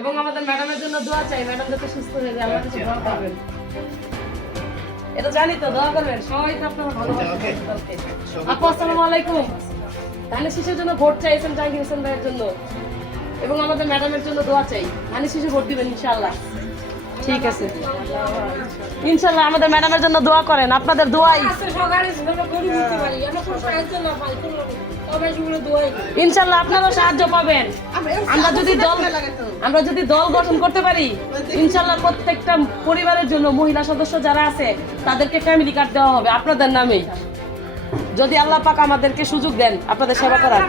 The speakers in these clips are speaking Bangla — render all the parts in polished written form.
এবং আমাদের ম্যাডামের জন্য দোয়া চাই, ম্যাডাম যাতে সুস্থ হয়ে যায়, আল্লাহ কাছে দোয়া করবেন। এটা জানি তো, দোয়া করবেন, সবাই তো আপনারা ভালোবাসেন। আপু আসসালামু আলাইকুম। ধানের শীষের জন্য ভোট চাইছেন জাহাঙ্গীর হোসেন ভাইয়ের জন্য এবং আমাদের ম্যাডামের জন্য দোয়া চাই। ধানের শীষে ভোট দিবেন ইনশাআল্লাহ। ঠিক আছে, ইনশাআল্লাহ আমাদের ম্যাডামের জন্য দোয়া করেন, আপনাদের দোয়াই ইনশাআল্লাহ আপনারাও সাহায্য পাবেন। আমরা যদি দল গঠন করতে পারি ইনশাআল্লাহ প্রত্যেকটা পরিবারের জন্য মহিলা সদস্য যারা আছে তাদেরকে ফ্যামিলি কার্ড দেওয়া হবে আপনাদের নামেই, যদি আল্লাহ পাক আমাদেরকে সুযোগ দেন আপনাদের সেবা করার।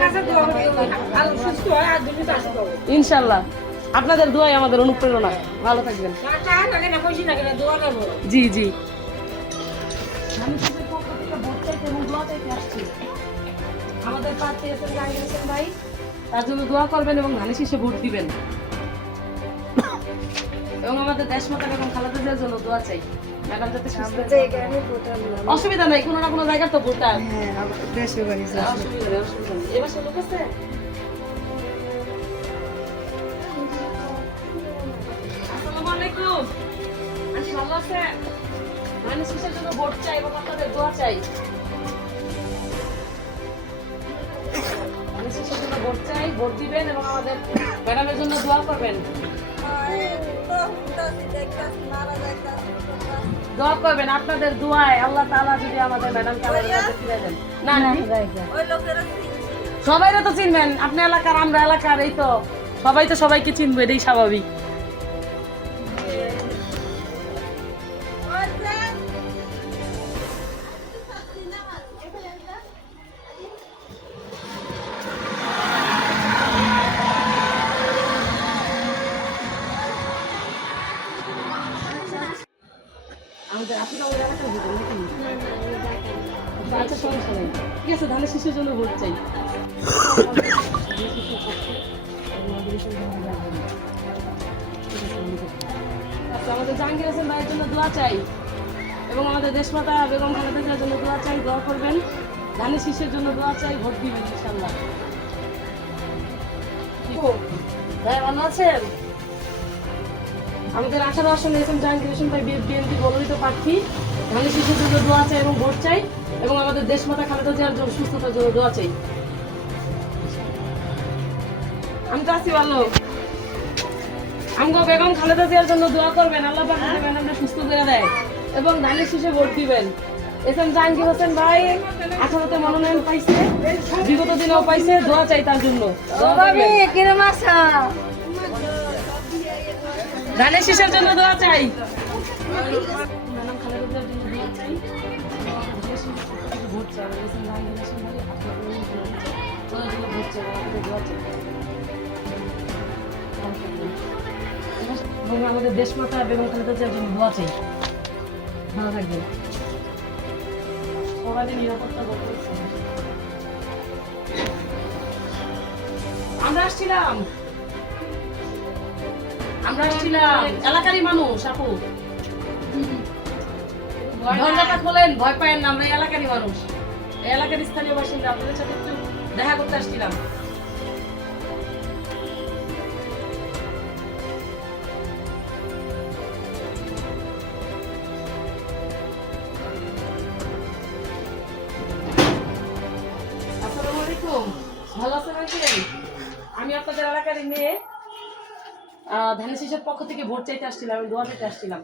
ইনশাআল্লাহ আপনাদের দোয়াই আমাদের অনুপ্রেরণা। ভালো থাকবেন। জি জি, আমাদের প্রার্থী আছেন জাহাঙ্গীর হোসেন ভাই, তার জন্য দোয়া করবেন এবং ধানের শীষে ভোট দিবেন এবং আমাদের দেশমাতা এবং খালেদা জিয়ার জন্য দোয়া চাই, ম্যাডাম যাতে সুস্থ থাকে। অসুবিধা নাই, কোনো না কোনো জায়গার তো ভোটার। অসুবিধা নেই, অসুবিধা নেই। এবার সে লোক আছে। আসসালামু আলাইকুম, আপনি ভালো আছেন? ধানের শীষের জন্য ভোট চাই এবং আপনাদের দোয়া চাই। ভোট চাই, ভোট দিবেন এবং আমাদের ম্যাডামের জন্য দোয়া করবেন। দোয়া করবেন, আপনাদের দোয়ায় আল্লাহ তাআলা যদি আমাদের ম্যাডামকে আমাদের কাছে ফিরে দেন। না না, সবাইরা তো চিনবেন, আপনি এলাকার, আমরা এলাকার, এই তো সবাই তো সবাইকে চিনবে, এটাই স্বাভাবিক। আচ্ছা সমস্যা নেই, ঠিক আছে, ধানের শীষের জন্য ভোট চাই। আমাদের জাহাঙ্গীর হোসেন ভাইয়ের জন্য দোয়া চাই এবং আমাদের দেশমাতা বেগম খালেদা জিয়ার জন্য দোয়া চাই, দোয়া করবেন। ধানের শীষের জন্য দোয়া চাই, ভোট দিবেন ইনশাআল্লাহ। ভাই ভালো আছেন? আমাদের 18 আসনে এসেছেন জাহাঙ্গীর হোসেন ভাই, বিএনপি মনোনীত প্রার্থী। ধানের শীষের জন্য দোয়া চাই এবং ভোট চাই এবং আমাদের দেশমাতা খালেদা জিয়ার সুস্থতার জন্য দোয়া চাই। আমি তো আছি ভালো। আমগো বেগম খালেদা জিয়ার জন্য দোয়া করবেন, আল্লাহ পাক যাতে ম্যাডামটা সুস্থ করে দেয় এবং ধানের শীষে ভোট দিবেন। এসএম জাহাঙ্গীর হোসেন ভাই 18তে মনোনয়ন পাইছে, বিগত দিনেও পাইছে, দোয়া চাই তার জন্য। ধানের শীষের জন্য দোয়া চাই। ম্যাডাম খালেদা জিয়ার জন্য দোয়া চাই, ভোট চাই। এসএম জাহাঙ্গীর হোসেন ভাই আপনাদের জন্য ভোট চাই, আমাদের দোয়া চাই এবং আমাদের দেশমাতা বেগম খালেদা জিয়ার জন্য দোয়া চাই। ভালো থাকবেন, সবাই নিরাপত্তা করতে। আমরা আসছিলাম এলাকারই মানুষ। আপু দরজাটা খোলেন, ভয় পায়েন না, আমরা এলাকারই মানুষ, এলাকার স্থানীয় বাসিন্দা, আপনাদের সাথে একটু দেখা করতে আসছিলাম। আসসালামু আলাইকুম, ভালো আছেন আঙ্কেল? আমি আপনাদের এলাকার মেয়ে, ধানের শীষের পক্ষ থেকে ভোট চাইতে আসছিলাম, আমি দোয়া চাইতে আসছিলাম।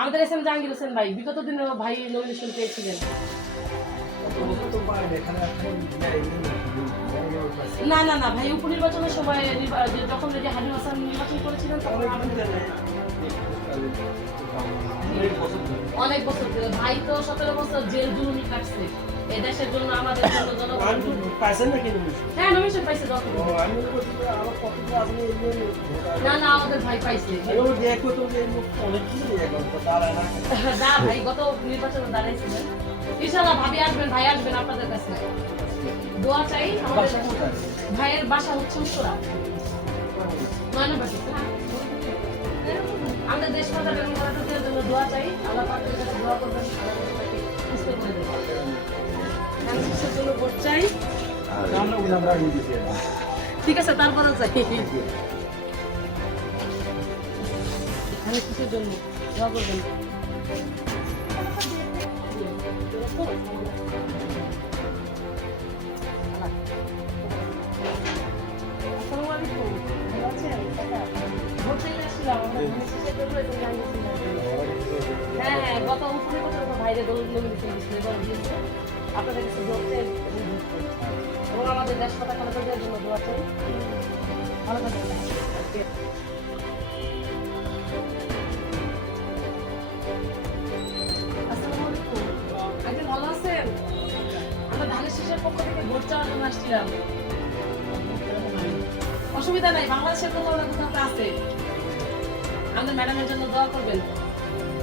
আমাদের এসএম জাহাঙ্গীর হোসেন ভাই, বিগত দিনে ভাই নমিনেশন পেয়েছিলেন। না না না ভাই, উপনির্বাচনের সময় যখন হাবিব হাসান নির্বাচন করেছিলেন তখন অনেক বছর ধরে ভাই তো 17 বছর জেল জুলুমি কাটছে এই দেশের জন্য, আমাদের জন্য জনগণ। হ্যাঁ নমিনেশন পাইছে। না না আমাদের ভাই পাইছে। না ভাই গত নির্বাচনে দাঁড়াইছিলেন। ইনশাআল্লাহ ভাবি আসবেন, ভাই আসবেন আপনাদের কাছে, দোয়া চাই। আমাদের ভাইয়ের বাসা হচ্ছে উত্তরা, নয়নাবাটি। আমাদের দেশমাতা বেগম খালেদা জিয়ার জন্য দোয়া চাই, আল্লাহ পাকের কাছে দোয়া করবেন, সুস্থ করে দেবেন। ধানের শীষের জন্য ভোট চাই, ঠিক আছে, তারপরে চাই। ধানের শীষের জন্য দোয়া করবেন। আসসালামু আলাইকুম, ভালো আছেন? ভোট চাইতে আসছিলাম, আমরা ধানের শীষের জন্য এবং জানিয়ে ছিলাম। হ্যাঁ হ্যাঁ, গত 19 বছর তো ভাইরে নমিনেশন দিয়েছিল, এবার দিয়েছে। আপনাদের কাছে ভোট চাই এবং আমাদের দেশ পতাকা দেওয়ার জন্য দোয়া চাই। ভালো থাকবেন। আসসালামু আলাইকুম, আঙ্কেল ভালো আছেন? আমরা ধানের শীষের পক্ষ থেকে ভোট চাওয়ার জন্য আসছিলাম। অসুবিধা নাই, বাংলাদেশের কোথাও না কোথাও আছে। আমাদের ম্যাডামের জন্য দোয়া করবেন।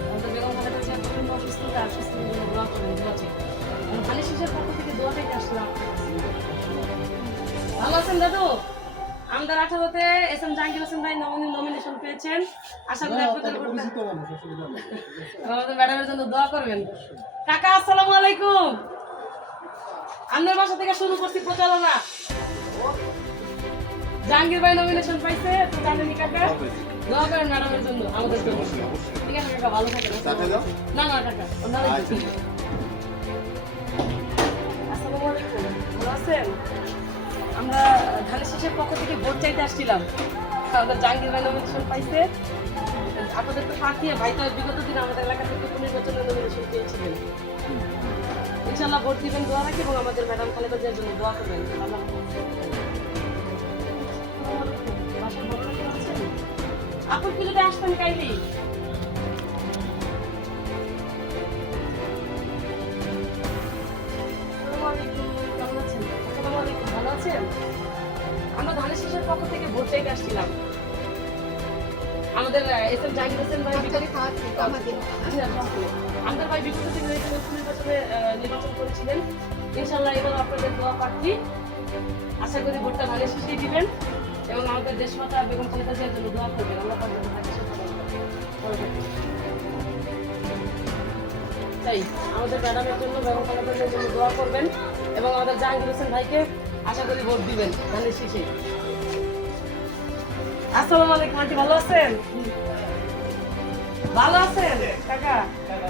আমাদের বেগম খালেদা জিয়া প্রচন্ড অসুস্থতা, অসুস্থতার জন্য দোয়া করবেন, দোয়া চাই। আমরা ধানের শীষের পক্ষ থেকে দোয়া চাইতে আসলাম। ভালো আছেন দাদু? আমাদের 18-তে এস এম জাহাঙ্গীর হোসেন ভাই নমিনেশন পেয়েছেন। আশা করি আপনাদের আমাদের ম্যাডামের জন্য দোয়া করবেন। কাকা আসসালামু আলাইকুম, আপনার বাসা থেকে শুরু করছি প্রচারণা। জাহাঙ্গীর ভাই নমিনেশন পাইছে, তো জানেনি কাকা, দোয়া করেন ম্যাডামের জন্য, আমাদের জন্য। ঠিক আছে কাকা, ভালো থাকেন। না না কাকা, আসসালামু আলাইকুম, ভালো আছেন? আমরা ধানের শীষের পক্ষ থেকে ভোট চাইতে আসছিলাম। আমাদের জাহাঙ্গীর ভাই নমিনেশন পাইছে। আপনাদের তো প্রার্থী ভাই তো বিগত দিনে আমাদের এলাকা থেকে নির্বাচনের নমিনেশন পেয়েছিলেন। ইনশাল্লাহ ভোট দিবেন, দোয়া রাখি এবং আমাদের ম্যাডাম খালেদা জিয়ার জন্য দোয়া করবেন। আপনি কি যদি আসতেন কাইলি? কেমন আছেন? আসসালামু আলাইকুম, ভালো আছেন? আমরা ধানের শীষের পক্ষ থেকে ভোট চাইতে আসছিলাম। আমাদের এস এম জাহাঙ্গীর হোসেন ভাই আমাদের ভাই বিগত দিনে নির্বাচনে নির্বাচন করেছিলেন। ইনশাল্লাহ এবার আপনাদের দোয়া প্রার্থী। আশা করি ভোটটা ধানের শীষেই দিবেন এবং আমাদের দেশমাতা বেগম খালেদা জিয়ার জন্য দোয়া করবেন। আল্লাহ তার জন্য তাই আমাদের ম্যাডামের জন্য বেগম খালেদা জিয়ার জন্য দোয়া করবেন এবং আমাদের জাহাঙ্গীর হোসেন ভাইকে আশা করি ভোট দিবেন ধানের শীষে। আসসালামু আলাইকুম, আন্টি ভালো আছেন? ভালো আছেন কাকা?